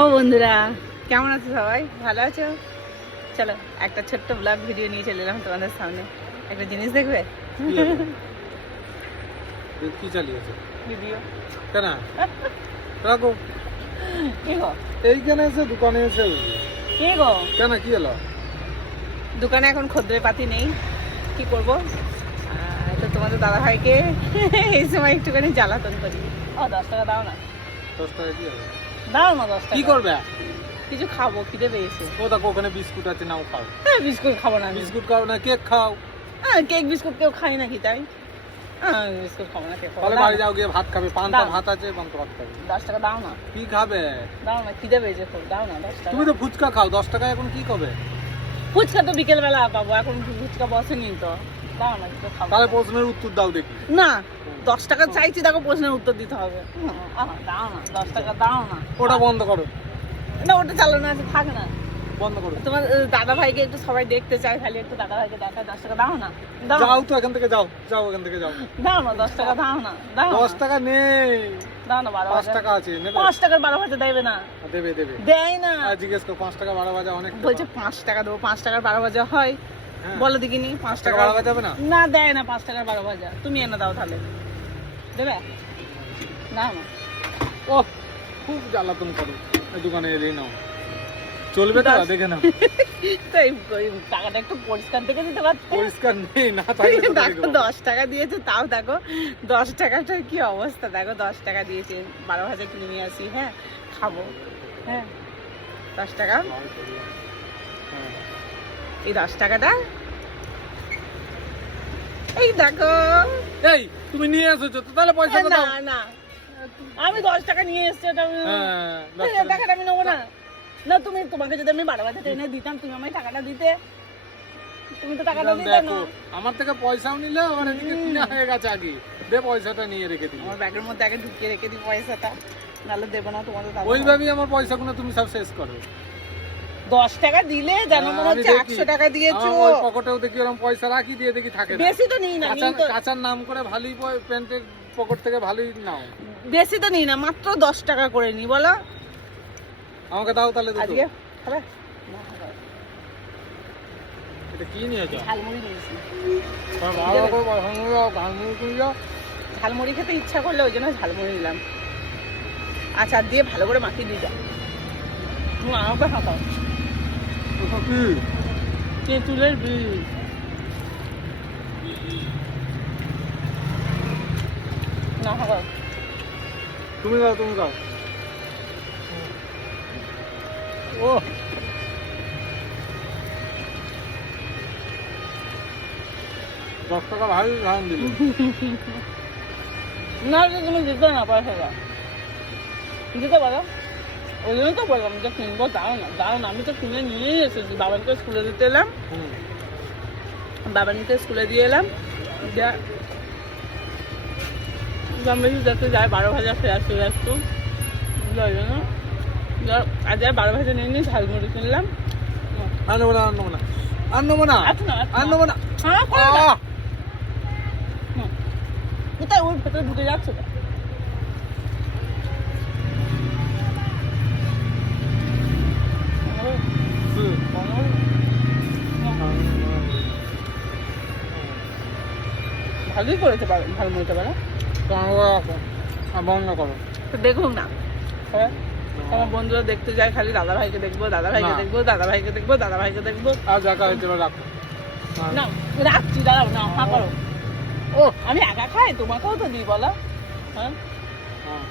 ও বন্ধুরা। কেমন আছো সবাই? ভালো আছো? চলো একটা ছোট্ট ব্লগ ভিডিও নিয়ে চলে এলাম তোমাদের সামনে। একটা জিনিস দেখবে? কি চালিয়েছে? ভিডিও কেন? রাখো। কি গো? এইখানে এসে দোকানে এসে কি গো? কেন কি হলো? দোকানে এখন খদ্দের পাতি নেই। কি করব? তো তোমাদের দাদা ভাইকে এই সময় একটুখানি জ্বালাতন করি। ও দশ টাকা দাও না। দশ টাকা কি হবে? দাও না দশ টাকা। কি করবে? কিছু খাব খিদে পেয়েছে। ও দেখো ওখানে বিস্কুট আছে নাও খাও। হ্যাঁ বিস্কুট খাব না বিস্কুট খাও না কেক খাও। হ্যাঁ কেক বিস্কুট কেউ খাই নাকি তাই? হ্যাঁ বিস্কুট খাব না কেক তাহলে বাড়ি যাও গিয়ে ভাত খাবে পান্তা। ভাত আছে ভাত খাবে। দশ টাকা দাও না। কি খাবে? দাও না খিদে পেয়েছে খুব দাও না দশ টাকা। তুমি তো ফুচকা খাও দশ টাকা এখন কি খাবে ফুচকা তো বিকেল বেলা পাবো এখন ফুচকা বসেনি তো। তাহলে প্রশ্নের উত্তর দাও দেখি। না দশ টাকা চাইছি দেখো প্রশ্নের উত্তর দিতে হবে। দাও না দশ টাকা দাও না। ওটা বন্ধ করো। না ওটা চালানো আছে থাক না। বন্ধ করো। তোমার দাদা ভাইকে একটু সবাই দেখতে চাই খালি একটু দাদা ভাইকে দেখা দশ টাকা দাও না। দাও। যাও তো এখান থেকে যাও যাও এখান থেকে যাও। দাও না দশ টাকা দাও না দশ টাকা নেই। দাও না বারো পাঁচ টাকা আছে পাঁচ টাকার বারো হাজার দেবে না। দেবে দেবে। দেয় না। জিজ্ঞেস করো পাঁচ টাকা বারো বাজা অনেক বলছে পাঁচ টাকা দেবো পাঁচ টাকার বারো ভাজা হ্যাঁ। বলো দেখিনি পাঁচ টাকা না? দেয় না পাঁচ টাকার বারো ভাজা তুমি এনে দাও তাহলে। দেবে? না ও খুব জ্বালাতন করো। দোকানে এলেই নাও। চলবে তো দেখে নাও। তো এই এই টাকাটা একটু পরিষ্কার দেখে দিতে পারতে? পরিষ্কার নেই না থাকলে তো দেখো দশ টাকা দিয়েছে তাও দেখো। দশ টাকাটার কি অবস্থা? দেখো দশ টাকা দিয়েছে। বারো হাজার কিনে নিয়ে আসি হ্যাঁ? খাব হ্যাঁ? দশ টাকা? হ্যাঁ। এই দশ টাকাটা এই দেখো। এই তুমি নিয়ে এসেছ তো তাহলে পয়সা না না। আমি দশ টাকা নিয়ে এসছি ওটা হ্যাঁ। টাকাটা আমি নেব না। না তুমি তোমাকে যদি আমি বারো হাজার এনে দিতাম তুমি আমায় টাকাটা দিতে। তুমি তো টাকাটা দিতে দেখো না আমার থেকে পয়সাও নিলে আমার এদিকে কিনা হয়ে গেছে আগে। দে পয়সাটা নিয়ে রেখে দিই আমার ব্যাগের মধ্যে আগে ঢুকিয়ে রেখে দিই পয়সাটা। নাহলে দেবো না তোমাদের। ওইভাবেই আমার পয়সাগুলো তুমি সব শেষ করো। দশ টাকা দিলে যেন হ্যাঁ, মনে হচ্ছে একশো টাকা দিয়েছ পকেটেও দেখি ওরকম পয়সা রাখি দিয়ে দেখি থাকে বেশি তো নিই না কাঁচা কাঁচার নাম করে ভালোই প্যান্টের পকেট থেকে ভালোই নাও। বেশি তো নিই না মাত্র দশ টাকা করে নি বলো। আমাকে দাও তাহলে আজকে এটা কি নিয়েছো? ঝালমুড়ি নিয়েছি। দাও ঝালমুড়ি খেতে ইচ্ছা করলে ওই জন্য ঝালমুড়ি নিলাম। আচার দিয়ে ভালো করে মাখিয়ে দিয়ে যাও। আমাকে হাঁকাও তেঁতুলের বীজ না হাঁকাও তুমি দাও তুমি দাও। ও। দশ টাকা ভালো ধান দিল। না তুমি দিতে না পয়সাটা। দিতে পারো? ওই জন্য তো বললাম যে কিনবো দাও না দাও না আমি তো কিনে নিয়েই এসেছি বাবাকে স্কুলে দিতে এলাম। বাবাকে স্কুলে দিয়ে এলাম দিয়ে আমি যাতে যায় বারো ভাজা ফেরা চলে আসতো। ওই জন্য। আজ আর বারো ভাজা নিয়ে নিয়ে ঝালমুড়ি কিনলাম। আর নেব না আর নেব না আর নেব না। আচ্ছা না আর নেব না হ্যাঁ। কোথায়? ওর ভেতরে ঢুকে যাচ্ছে। ভালোই করেছে ঝালমুড়িটা আর বন্ধ করো। তো দেখুক না। হ্যাঁ? আমার বন্ধুরা দেখতে যায় খালি দাদা ভাইকে দেখব দাদা ভাইকে। দেখব দাদা ভাইকে দেখব দাদা ভাইকে দেখব। আর দেখা হয়েছে রাখো। না রাখছি দাঁড়াও না হা করো। ও। আমি একা খাই তোমাকেও তো দিই বলো। হ্যাঁ? হ্যাঁ।